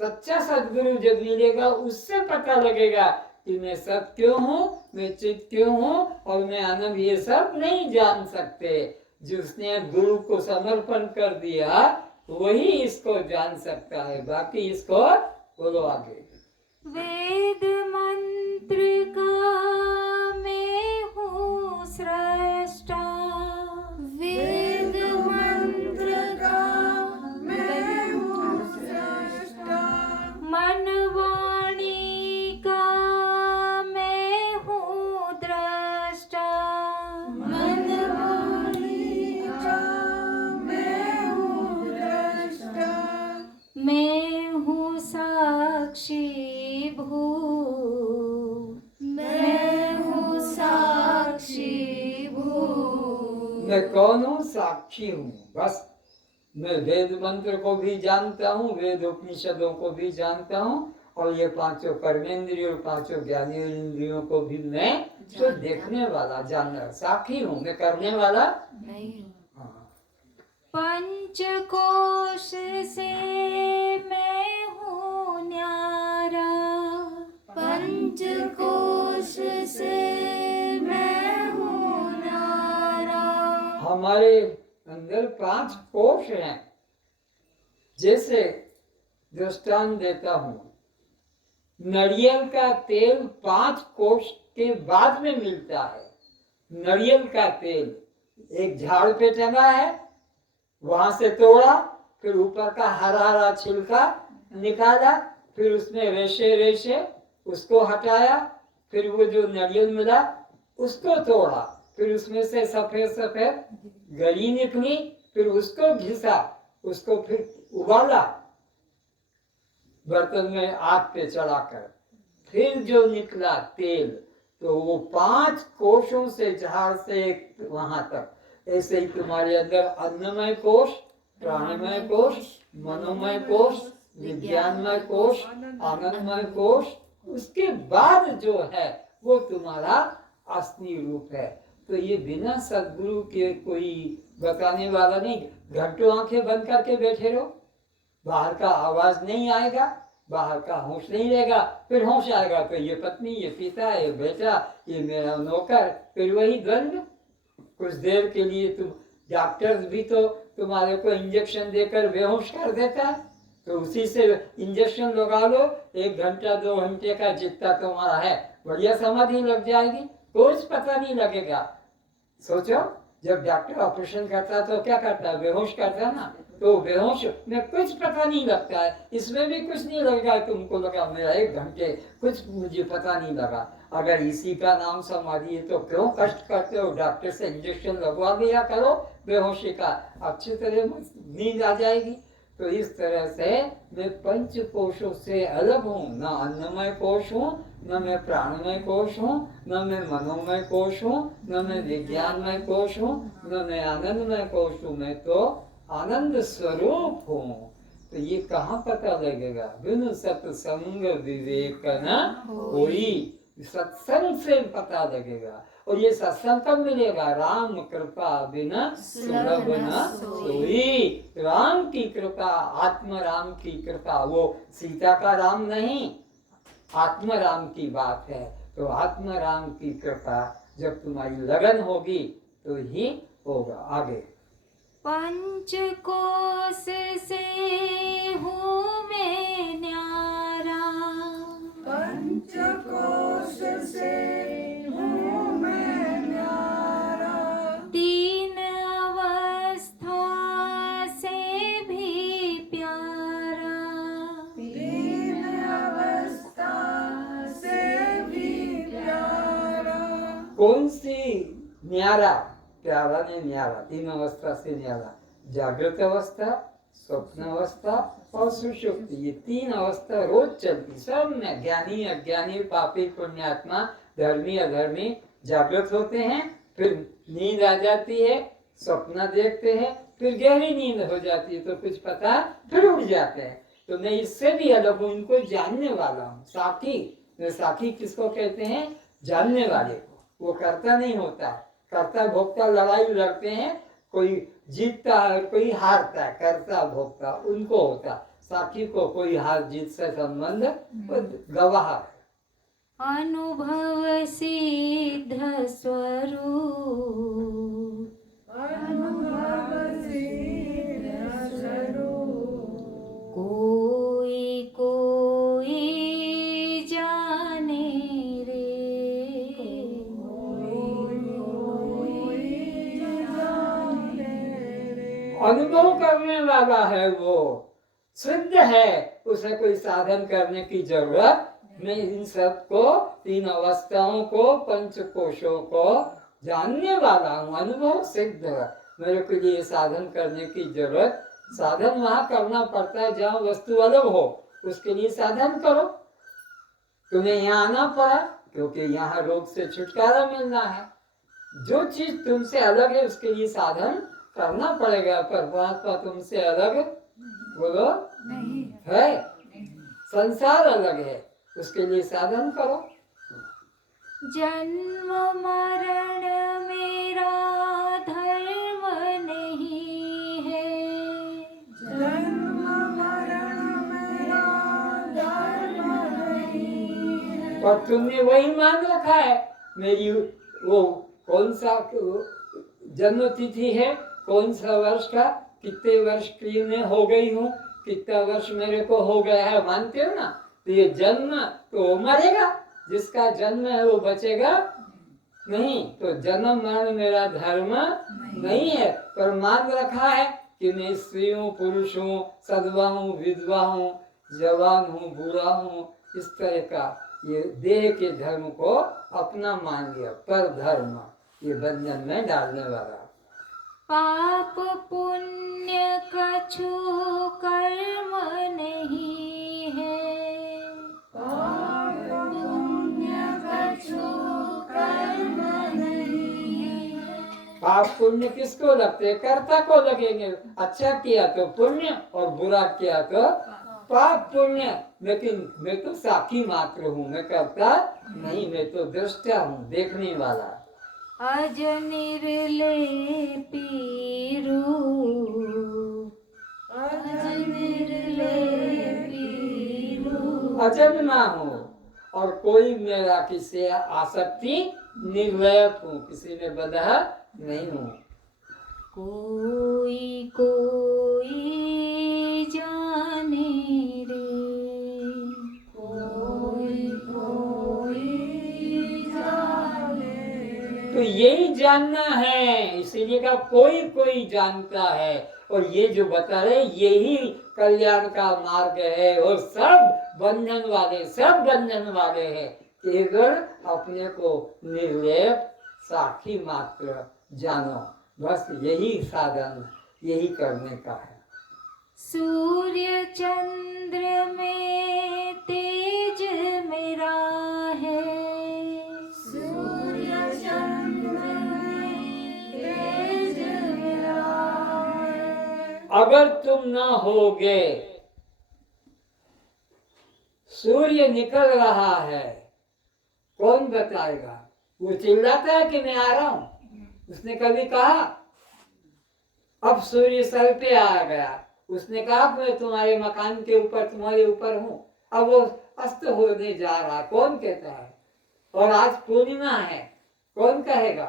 सच्चा सदगुरु जब मिलेगा उससे पता लगेगा कि मैं सत्य क्यों हूँ, मैं चित क्यों हूँ और मैं आनंद। ये सब नहीं जान सकते। जिसने गुरु को समर्पण कर दिया वही इसको जान सकता है, बाकी इसको बोलो आगे। वेद मंत्र का मैं हूँ सृष्टा, वेद मंत्र का मैं हूँ सृष्टा, मन वाणी का मैं हूँ दृष्टा, मन वाणी का मैं हूँ दृष्टा, मैं हूँ साक्षी भू, मैं हूँ साक्षी भू। मैं कौन हूँ? साक्षी हूँ। बस मैं वेद मंत्र को भी जानता हूँ, वेद उपनिषदों को भी जानता हूँ, और ये पांचों कर्मेंद्रियों, पांचों ज्ञानेंद्रियों को भी मैं तो देखने वाला, जानना, साक्षी हूँ। मैं करने वाला नहीं हूँ। हाँ। पंचकोश से मैं हूँ न्यारा, पंचकोश से मैं हूँ न्यारा। हमारे अंदर 5 कोश हैं। जैसे दृष्टांत देता हूँ, नारियल का तेल 5 कोश के बाद में मिलता है। नारियल का तेल एक झाड़ पे टंगा है, वहां से तोड़ा, फिर ऊपर का हरा हरा छिलका निकाला, फिर उसमें रेशे रेशे उसको हटाया, फिर वो जो नारियल मिला उसको तोड़ा, फिर उसमें से सफेद सफेद गरी निकली, फिर उसको घिसा, उसको फिर उबाला बर्तन में आग पे चढ़ाकर, फिर जो निकला तेल, तो वो 5 कोशों से, झाड़ से वहां तक। ऐसे ही तुम्हारे अंदर अन्नमय कोश, प्राणमय कोश, मनोमय कोश, विज्ञानमय कोश, आनंदमय कोश, उसके बाद जो है वो तुम्हारा असली रूप है। तो ये बिना सद्गुरु के कोई बताने वाला नहीं। घंटों आंखें बंद करके बैठे रहो, बाहर का आवाज नहीं आएगा, बाहर का होश नहीं रहेगा। फिर होश आएगा तो ये पत्नी, ये पिता, ये बेटा, ये मेरा नौकर, फिर वही द्वंद्व। कुछ देर के लिए तुम, डॉक्टर भी तो तुम्हारे को इंजेक्शन देकर बेहोश कर देता है, तो उसी से इंजेक्शन लगा लो, 1 घंटा 2 घंटे का जितना तुम्हारा है, बढ़िया समाधि लग जाएगी। कुछ पता नहीं लगेगा। सोचो, जब डॉक्टर ऑपरेशन करता है तो क्या करता है, बेहोश करता है ना, तो बेहोश में कुछ पता नहीं लगता है, इसमें भी कुछ नहीं लगेगा। तुमको लगा मेरा 1 घंटे कुछ मुझे पता नहीं लगा। अगर इसी का नाम समाधि है तो क्यों कष्ट करते हो, डॉक्टर से इंजेक्शन लगवा दिया करो बेहोशी का, अच्छी तरह नींद आ जाएगी। तो इस तरह से मैं पंच कोशों से अलग हूँ, न अन्नमय कोश हूँ, न मैं प्राणमय कोश हूँ, न मैं मनोमय कोश हूँ, न मैं विज्ञानमय कोश हूँ, न मैं आनंदमय कोश हूँ। मैं तो आनंद स्वरूप हूँ। तो ये कहाँ पता लगेगा, बिनु सत्संग विवेक न होई। सत्संग से पता लगेगा। और ये सत्संग कब मिलेगा, राम कृपा बिना सुलभ न सोई। राम की कृपा, आत्म राम की कृपा, वो सीता का राम नहीं, आत्म राम की बात है। तो आत्म राम की कृपा जब तुम्हारी लगन होगी तो ही होगा। आगे, पंचकोश से हूँ मैं न्यारा, पंचकोश से हूँ मैं न्यारा, 3 अवस्था से भी प्यारा, 3 अवस्था से भी प्यारा। कौन सी न्यारा, प्यारा ने न्यारा, 3 अवस्था से न्यारा, जागृत अवस्था, स्वप्न अवस्था और सुषुप्ति। ये 3 अवस्था रोज चलती सब में। ज्ञानी अज्ञानी, पापी पुण्यात्मा, धर्मी अधर्मी जागृत होते हैं, फिर नींद आ जाती है, स्वप्न देखते हैं, फिर गहरी नींद हो जाती है तो कुछ पता, फिर उठ जाते हैं। तो मैं इससे भी अलग हूँ, इनको जानने वाला हूँ। साखी, मैं साखी किसको कहते हैं, जानने वाले को। वो करता नहीं होता, करता भोक्ता लड़ाई लड़ते हैं, कोई जीतता है कोई हारता है, करता भोक्ता उनको होता। साखी को कोई हार जीत से संबंध, वो गवाह है। अनुभव सिद्ध स्वरूप, अनुभव सिद्ध स्वरूप, कोई कोई जाने रे, अनुभव करने वाला है वो, सिद्ध है, उसे कोई साधन करने की जरूरत नहीं। इन सब को, 3 अवस्थाओं को, पंच कोशों को जानने वाला हूँ, अनुभव सिद्ध। मेरे को लिए साधन करने की जरूरत, साधन वहां करना पड़ता है जहाँ वस्तु अलग हो, उसके लिए साधन करो। तुम्हें यहाँ आना पड़ा क्योंकि यहाँ रोग से छुटकारा मिलना है। जो चीज तुमसे अलग है उसके लिए साधन करना पड़ेगा। परमात्मा तुमसे अलग, बोलो, नहीं है। संसार अलग है, उसके लिए साधन करो। जन्म मरण मेरा धर्म नहीं है, जन्म मरण मेरा धर्म नहीं है। पर तुमने वही मान रखा है। मेरी वो कौन सा जन्म तिथि है, कौन सा वर्ष का, कितने वर्ष की मैं हो गई हूँ, कितना वर्ष मेरे को हो गया है, मानते हो ना। तो ये जन्म, तो वो मरेगा, जिसका जन्म है वो बचेगा नहीं। तो जन्म मरण मेरा धर्म नहीं है, पर मान रखा है कि मैं स्त्री हूँ, पुरुष हूँ, सदवा हूँ, विधवा हूँ, जवान हूँ, बूढ़ा हूँ, इस तरह का ये देह के धर्म को अपना मान लिया। पर धर्म ये बंधन में डालने वाला। पाप पुण्य कछु कर्म नहीं है, पाप पुण्य कछु कर्म नहीं है। पाप पुण्य किसको लगते, कर्ता को लगेंगे। अच्छा किया तो पुण्य और बुरा किया तो पाप पुण्य। लेकिन मैं तो साक्षी मात्र हूँ, मैं करता नहीं, मैं तो दृष्टा हूँ, देखने वाला। अज निर्लेपी रूप, अज निर्लेपी रूप, अजन्मा हूँ और कोई मेरा किसी आसक्ति निर्लेप हूँ, किसी में बंधा नहीं हूँ। कोई कोई जाने रे, कोई कोई जाने यही जानना है, इसीलिए का कोई कोई जानता है। और ये जो बता रहे यही कल्याण का मार्ग है। और सब बंधन वाले हैं। केवल अपने को निर्लेप साक्षी मात्र जानो, बस यही साधन, यही करने का है। सूर्य चंद्र में तेज मेरा है, सूर्य चंद्र में तेज मेरा है। अगर तुम ना होगे, सूर्य निकल रहा है, कौन बताएगा? वो चिल्लाता है कि मैं आ रहा हूं, उसने कभी कहा? अब सूर्य सर पे आ गया, उसने कहा मैं तुम्हारे मकान के ऊपर, तुम्हारे ऊपर हूँ। अब वो अस्त होने जा रहा, कौन कहता है? और आज पूर्णिमा है, कौन कहेगा?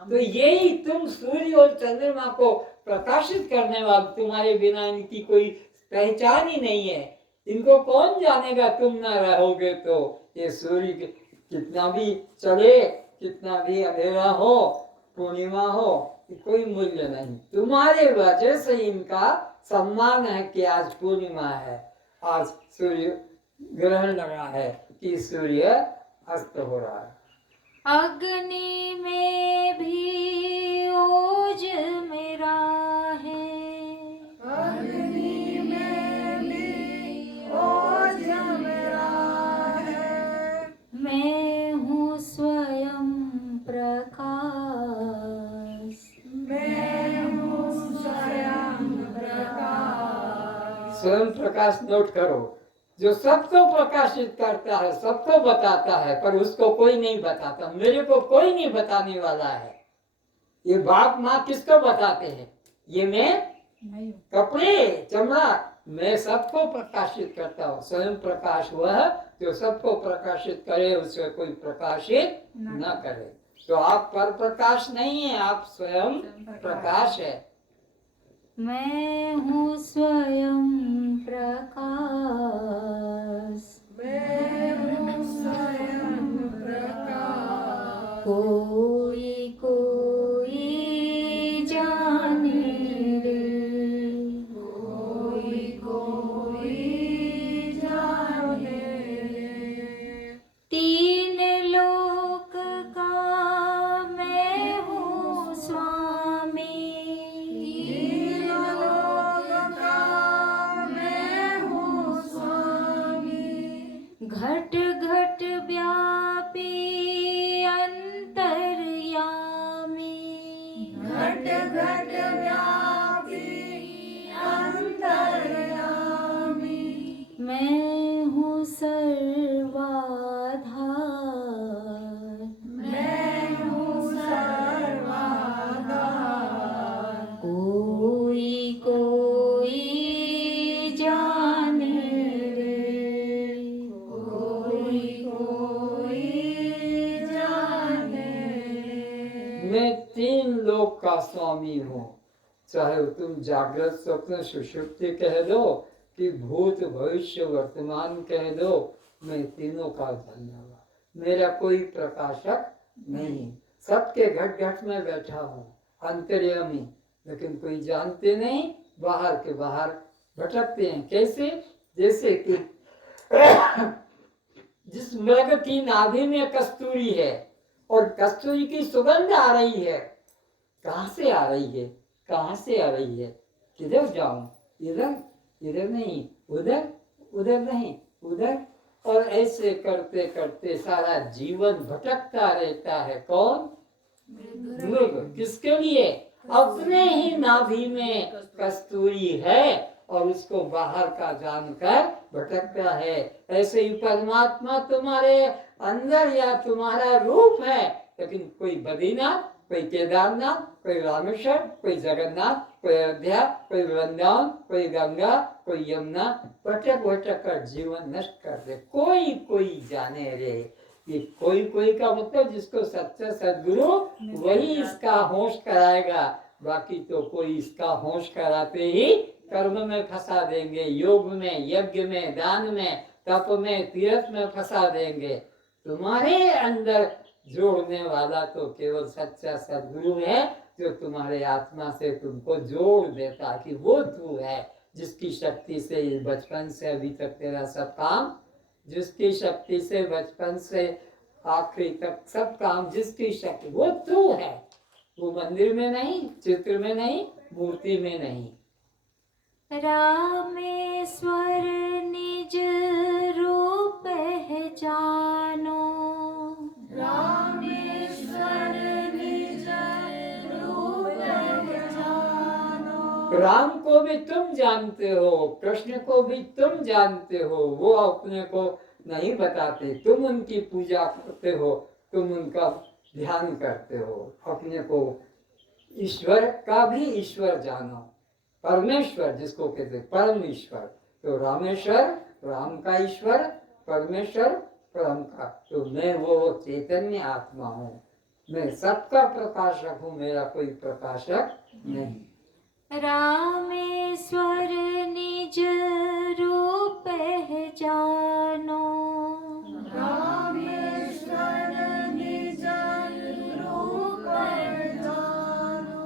तो यही तुम सूर्य और चंद्रमा को प्रकाशित करने वाले, तुम्हारे बिना इनकी कोई पहचान ही नहीं है। इनको कौन जानेगा तुम ना रहोगे तो। ये सूर्य कितना भी चले, कितना भी अंधेरा हो, पूर्णिमा हो, कोई मूल्य नहीं। तुम्हारे वजह से इनका सम्मान है कि आज पूर्णिमा है, आज सूर्य ग्रहण लगा है कि सूर्य अस्त हो रहा है। अग्नि में भी ओज मेरा है, अग्नि में भी ओज मेरा है। मैं हूँ स्वयं प्रकाश, मैं हूँ स्वयं प्रकाश। स्वयं प्रकाश नोट करो, जो सबको प्रकाशित करता है, सबको बताता है, पर उसको कोई नहीं बताता। मेरे को कोई नहीं बताने वाला है। ये बाप माँ किसको बताते हैं? ये मैं कपड़े चमड़ा, मैं सबको प्रकाशित करता हूँ। स्वयं प्रकाश वह जो सबको प्रकाशित करे, उसे कोई प्रकाशित न करे। तो आप पर प्रकाश नहीं है, आप स्वयं प्रकाश है। मैं हूँ स्वयं प्रकाश, मैं हूँ स्वयं प्रकाश। कोई कोई जाने रे, कोई कोई जाने रे। तीन लोक का मैं हूँ स्वामी, तीन लोक का मैं हूँ स्वामी। घट घट व्यापी अंतर्यामी, घट घट व्यापी अंतर्यामी। मैं हूँ सर्वाधार, मैं हूँ सर्वाधार। कोई कोई जाने रे, कोई कोई जाने रे। मैं तीन लोक का स्वामी हूँ। चाहे तुम जागृत स्वप्न सुषुप्ति कह दो कि भूत भविष्य वर्तमान कह दो, मैं तीनों का धन्यवाद। मेरा कोई प्रकाशक नहीं, सबके घट घट में बैठा हूँ, अंतर्यामी। लेकिन कोई जानते नहीं, बाहर के बाहर भटकते हैं। कैसे? जैसे कि जिस मृग की नाभि में कस्तूरी है और कस्तूरी की सुगंध आ रही है, कहाँ से आ रही है? कहाँ से आ रही है? किधर जाऊं? इधर? इधर नहीं, उधर? उधर नहीं, उधर? और ऐसे करते करते सारा जीवन भटकता रहता है। कौन? मृग। किसके लिए? अपने ही नाभि में कस्तूरी है और उसको बाहर का जानकर भटकता है। ऐसे ही परमात्मा तुम्हारे अंदर या तुम्हारा रूप है, लेकिन कोई बद्रीनाथ, कोई केदारनाथ, कोई रामेश्वर, कोई जगन्नाथ, कोई अयोध्या, कोई वृंदावन, कोई गंगा, कोई यमुना, भटक भटक कर जीवन नष्ट कर दे। कोई कोई जाने रे। ये कोई कोई का मतलब जिसको सच्चा सद्गुरु वही इसका होश कराएगा। बाकी तो कोई इसका होश कराते ही कर्म में फंसा देंगे, योग में, यज्ञ में, दान में, तप में, तीर्थ में फंसा देंगे। तुम्हारे अंदर जोड़ने वाला तो केवल सच्चा सद्गुरु है, जो तुम्हारे आत्मा से तुमको जोड़ देता कि वो तू है, जिसकी शक्ति से ये बचपन से अभी तक तेरा सब काम, जिसकी शक्ति से बचपन से आखिरी तक सब काम, जिसकी शक्ति वो तू है। वो मंदिर में नहीं, चित्र में नहीं, मूर्ति में नहीं। रामेश्वर निज रूप पहचानो, रामेश्वर निज रूप पहचानो। राम को भी तुम जानते हो, कृष्ण को भी तुम जानते हो, वो अपने को नहीं बताते, तुम उनकी पूजा करते हो, तुम उनका ध्यान करते हो। अपने को ईश्वर का भी ईश्वर जानो, परमेश्वर जिसको कहते परम ईश्वर। तो रामेश्वर राम का ईश्वर, परमेश्वर परम का। तो मैं वो चैतन्य आत्मा हूँ, मैं सबका प्रकाशक हूँ, मेरा कोई प्रकाशक नहीं। रामेश्वर निज रूप पहचानो, रामेश्वर निज रूप पहचानो।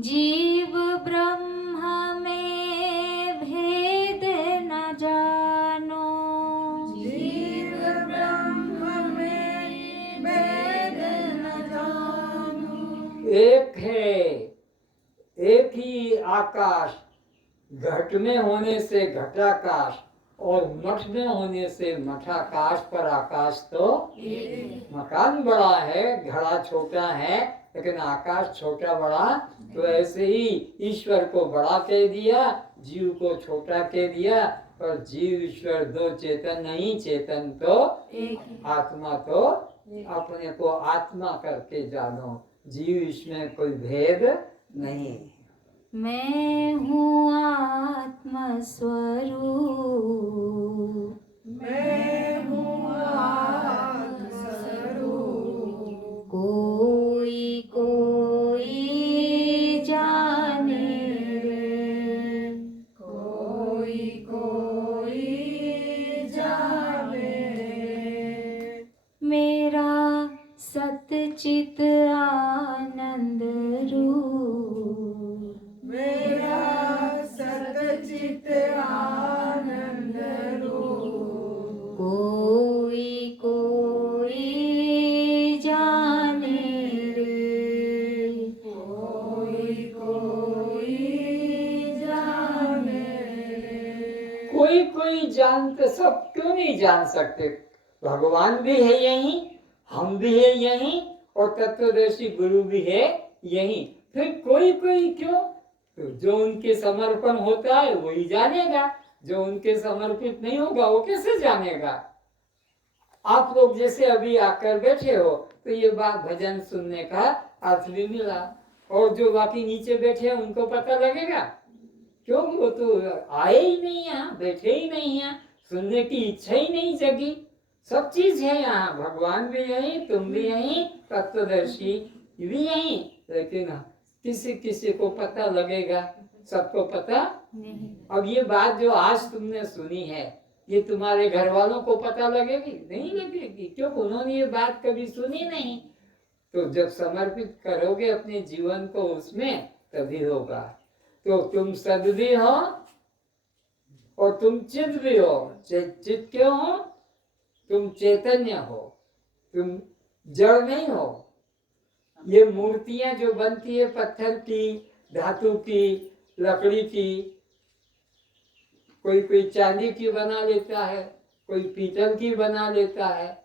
जीव ब्रह्म में भेद न जानो, जीव ब्रह्म में भेद न जानो। एक है, एक ही आकाश, घट में होने से घटाकाश और मठ में होने से मठाकाश, पर आकाश तो मकान बड़ा है, घड़ा छोटा है, लेकिन आकाश छोटा बड़ा। तो ऐसे ही ईश्वर को बड़ा कह दिया, जीव को छोटा कह दिया, पर जीव ईश्वर दो चेतन नहीं, चेतन तो आत्मा। तो अपने को आत्मा करके जानो, जीव इसमें कोई भेद नहीं। मैं हूँ आत्म स्वरूप, मैं हूँ आत्म स्वरूप। कोई कोई जाने, कोई कोई जाने। मेरा सतचित आनंद रूप, मेरा सतचित आनंद रूप। कोई कोई जाने रे, कोई कोई जाने। कोई जानते, सब क्यों नहीं जान सकते? भगवान भी है यहीं, हम भी है यहीं, और तत्वदर्शी गुरु भी है यहीं। फिर कोई क्यों? तो जो उनके समर्पण होता है वही जानेगा, जो उनके समर्पित नहीं होगा वो कैसे जानेगा? आप लोग जैसे अभी आकर बैठे हो, तो ये बात भजन सुनने का अर्थ भी मिला, और जो बाकी नीचे बैठे हैं उनको पता लगेगा, क्यों? वो तो आए ही नहीं यहाँ, बैठे ही नहीं यहाँ, सुनने की इच्छा ही नहीं जगी। सब चीज है यहाँ, भगवान भी यहीं, तुम भी यहीं, तत्वदर्शी भी यहीं, लेकिन किसी किसी को पता लगेगा, सबको पता नहीं। अब ये बात जो आज तुमने सुनी है, ये तुम्हारे घर वालों को पता लगेगी? नहीं लगेगी, क्योंकि उन्होंने ये बात कभी सुनी नहीं। तो जब समर्पित करोगे अपने जीवन को उसमें, तभी होगा। तो तुम सद भी हो और तुम चित भी हो। चित क्यों हो? तुम चैतन्य हो, तुम जड़ नहीं हो। ये मूर्तियां जो बनती है पत्थर की, धातु की, लकड़ी की, कोई चांदी की बना लेता है, कोई पीतल की बना लेता है,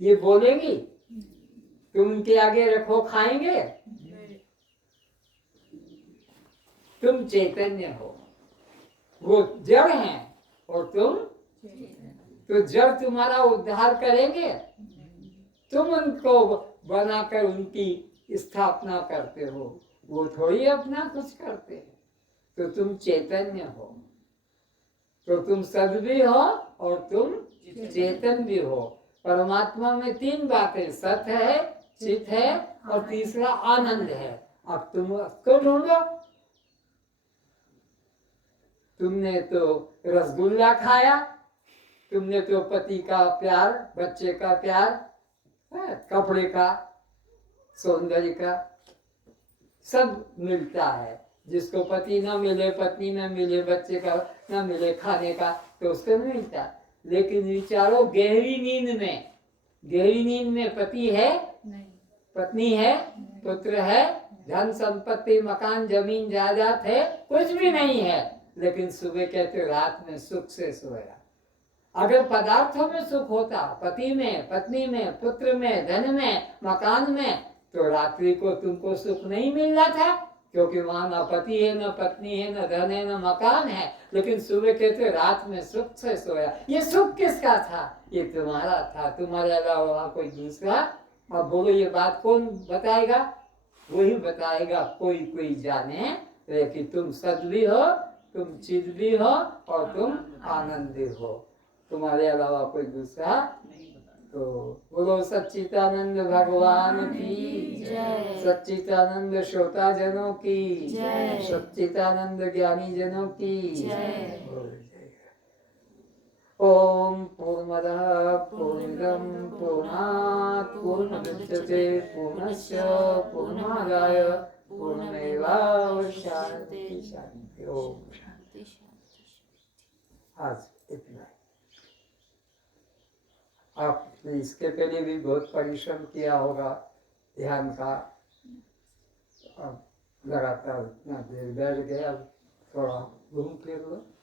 ये बोलेगी? तुम उनके आगे रखो, खाएंगे? तुम चैतन्य हो, वो जड़ हैं, और तुम तो जड़ तुम्हारा उद्धार करेंगे? तुम उनको बनाकर उनकी स्थापना करते हो, वो थोड़ी अपना कुछ करते हैं। तो तुम चैतन्य हो, तो तुम सद भी हो और तुम चेतन भी हो। परमात्मा में तीन बातें, सत है, चित है, और तीसरा आनंद है। अब तुम उसको ढूंढो। तुमने तो रसगुल्ला खाया, तुमने तो पति का प्यार, बच्चे का प्यार, कपड़े का, सौंदर्य का, सब मिलता है। जिसको पति न मिले, पत्नी न मिले, बच्चे का न मिले, खाने का, तो उसको नहीं मिलता। लेकिन विचारो गहरी नींद में, गहरी नींद में पति है, पत्नी है, पुत्र है, धन संपत्ति, मकान, जमीन, जायदाद है, कुछ भी नहीं है, लेकिन सुबह कहते रात में सुख से सोया। अगर पदार्थों में सुख होता, पति में, पत्नी में, पुत्र में, धन में, मकान में, तो रात्रि को तुमको सुख नहीं मिल रहा था, क्योंकि वहां न पति है, न पत्नी है, न धन है, न मकान है। लेकिन सुबह कहते रात में सुख से सोया। ये सुख किसका था? ये तुम्हारा था, तुम्हारे अलावा कोई दूसरा। अब बोलो ये बात कौन बताएगा? वही बताएगा, कोई कोई जाने, लेकिन तुम सद भी हो, तुम चिद भी हो, और तुम आनंदी हो, तुम्हारे अलावा कोई दूसरा। तो बोलो सच्चिदानंद भगवान की जय। सच्चिदानंद श्रोता जनों की जय। सच्चिदानंद ज्ञानी जनों की जय। ओम पूर्णमदः पूर्णमिदं पूर्णात् पूर्णमुदच्यते पूर्णस्य पूर्णमादाय पूर्णमेवावशिष्यते। शांति। ओम शांति। आज इतना ही। आपने इसके पहले भी बहुत परिश्रम किया होगा ध्यान का, अब लगातार इतना देर बैठ गया, अब थोड़ा घूम फिर लो।